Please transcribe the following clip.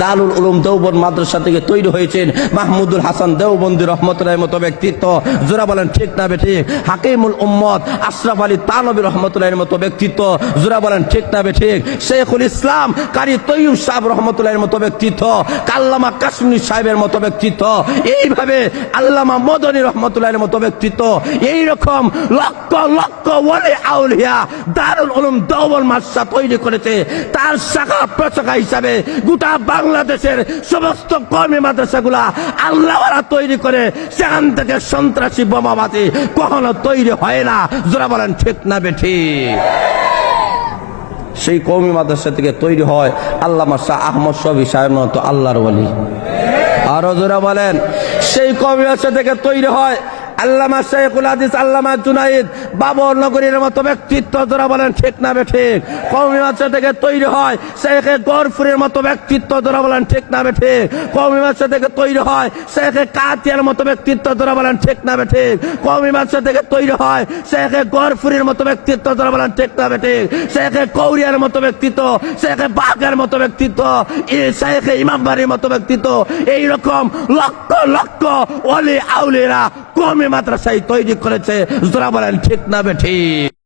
দারুল উলুম দেওবন্দ মাদ্রাসা থেকে তৈরি হয়েছেন মাহমুদুল হাসান দেওবন্দি রহমতুল্লাহির মতো ব্যক্তিত্ব, জোরা বলেন ঠিক না বেঠিক। হাকিমুল উম্মত আশরাফ আলী তানভী রহমতুল্লাহির মতো ব্যক্তিত্ব, জোরা বলেন ঠিক না বেঠিক। শেখুল ইসলাম কারি তৈয়ব সাহেব রহমতুল্লাহির মতো ব্যক্তিত্ব, কাল্লামা কাশ্মীর সাহেবের মতো ব্যক্তিত্ব, এইভাবে আল্লামা মদনী রহমতুল্লাহির মতো ব্যক্তিত্ব, এইরকম লক্ষ লক্ষ ওয়ালি আউলিয়া দারুল উলুম দেওবন্দ মাদ্রাসা তৈরি করেছে। তার শাখা প্রশাখা হিসাবে গোটা বাংলাদেশের সমস্ত কওমি মাদ্রাসাগুলা আল্লাহওয়ালা তৈরি করে, সেখান থেকে সন্ত্রাসী বোমাবাজি কখনো তৈরি হয় না। যারা বলেন ঠিক না বেঠিক। সেই কওমি মাদ্রাসা থেকে তৈরি হয় আল্লামা শাহ আহমদ শফী সাহেব মতো আল্লাহর ওয়ালি। আরো যারা বলেন সেই কওমি মাদ্রাসা থেকে তৈরি হয় আল্লামা শেখুল হাদিস আল্লামা জুনাইদ বাবর নগরীর মতো ব্যক্তিত্ব, যারা বলেন ঠিক না বেঠিক। কওমি মাদ্রাসা থেকে তৈরি হয় শেখে গরফুরের মতো ব্যক্তিত্ব, যারা বলেন ঠিক না বেঠিক। কওমি মাদ্রাসা থেকে তৈরি হয় শেখে কাতিয়ার মতো ব্যক্তিত্ব, যারা বলেন ঠিক না বেঠিক। কওমি মাদ্রাসা থেকে তৈরি হয় শেখে গরফুরের মতো ব্যক্তিত্ব, যারা বলেন ঠিক না বেঠিক। শেখে কৌরিয়ার মতো ব্যক্তিত্ব, শেখে বাগের মতো ব্যক্তিত্ব, শেখে ইমামবাড়ির মতো ব্যক্তিত্ব, এইরকম লক্ষ লক্ষ ওলি আউলিরা কওমি মাদ্রাসায় তৈরি করেছে, যারা বলেন ঠিক না বেঠিক।